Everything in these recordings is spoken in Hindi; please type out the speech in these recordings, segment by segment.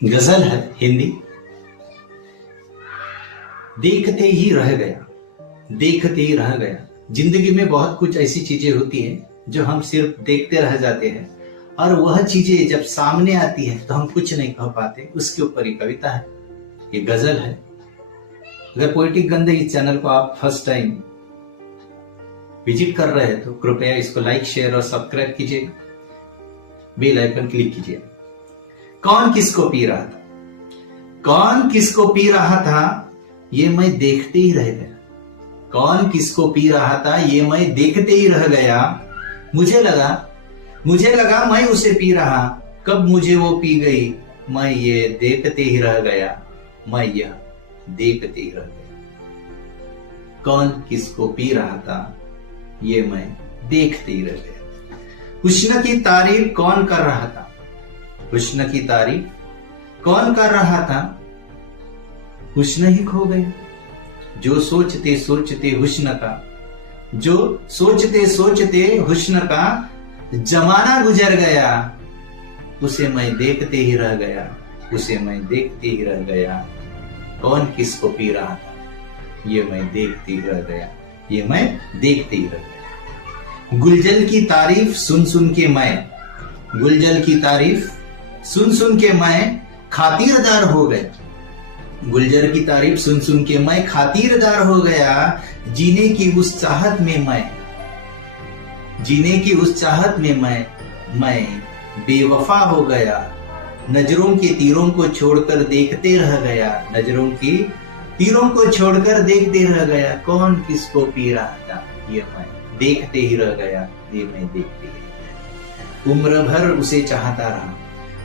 गजल है हिंदी। देखते ही रह गया, देखते ही रह गया। जिंदगी में बहुत कुछ ऐसी चीजें होती हैं जो हम सिर्फ देखते रह जाते हैं, और वह चीजें जब सामने आती है तो हम कुछ नहीं कह पाते। उसके ऊपर ये कविता है, ये गजल है। अगर पोएटिक गंधे इस चैनल को आप फर्स्ट टाइम विजिट कर रहे हैं तो कृपया इसको लाइक, शेयर और सब्सक्राइब कीजिए, बेल आइकन क्लिक कीजिए। कौन किसको पी रहा था, कौन किसको पी रहा था, ये मैं देखते ही रह गया। कौन किसको पी रहा था, ये मैं देखते ही रह गया। मुझे लगा मैं उसे पी रहा, कब मुझे वो पी गई, मैं ये देखते ही रह गया, मैं यह देखते ही रह गया। कौन किसको पी रहा था, ये मैं देखते ही रह गया। हुस्न की तारीफ कौन कर रहा था, हुस्न की तारीफ कौन कर रहा था, हुस्न ही खो गया। जो सोचते सोचते हुस्न का, जो सोचते सोचते हुस्न का जमाना गुजर गया, उसे मैं देखते ही रह गया, उसे मैं देखते ही रह गया। कौन किसको पी रहा था, ये मैं देखते ही रह गया, ये मैं देखते ही रह गया। गुलजल की तारीफ सुन सुन के मैं, गुलजल की तारीफ सुन सुन के मैं खातिरदार हो गया। गुलजर की तारीफ सुन सुन के मैं खातिरदार हो गया। जीने की उस चाहत में मैं, जीने की उस चाहत में मैं बेवफा हो गया। नजरों के तीरों को छोड़कर देखते रह गया, नजरों की तीरों को छोड़कर देखते रह गया। कौन किसको पी रहा था, ये मैं देखते ही रह गया, ये मैं देखते ही रह गया। उम्र भर उसे चाहता रहा,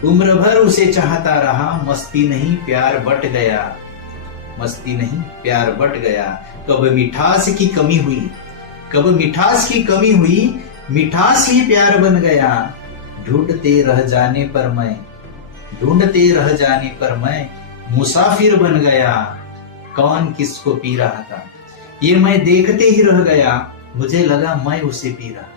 उम्र भर उसे चाहता रहा। मस्ती नहीं प्यार बट गया, मस्ती नहीं प्यार बट गया। कब मिठास की कमी हुई, कब मिठास की कमी हुई, मिठास ही प्यार बन गया। ढूंढते रह जाने पर मैं, ढूंढते रह जाने पर मैं मुसाफिर बन गया। कौन किसको पी रहा था, ये मैं देखते ही रह गया। मुझे लगा मैं उसे पी रहा,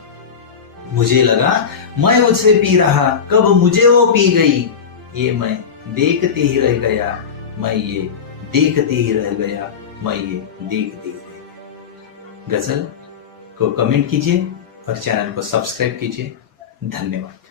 मुझे लगा मैं उसे पी रहा, कब मुझे वो पी गई, ये मैं देखते ही रह गया, मैं ये देखते ही रह गया, मैं ये देखते ही रह गया। गजल को कमेंट कीजिए और चैनल को सब्सक्राइब कीजिए। धन्यवाद।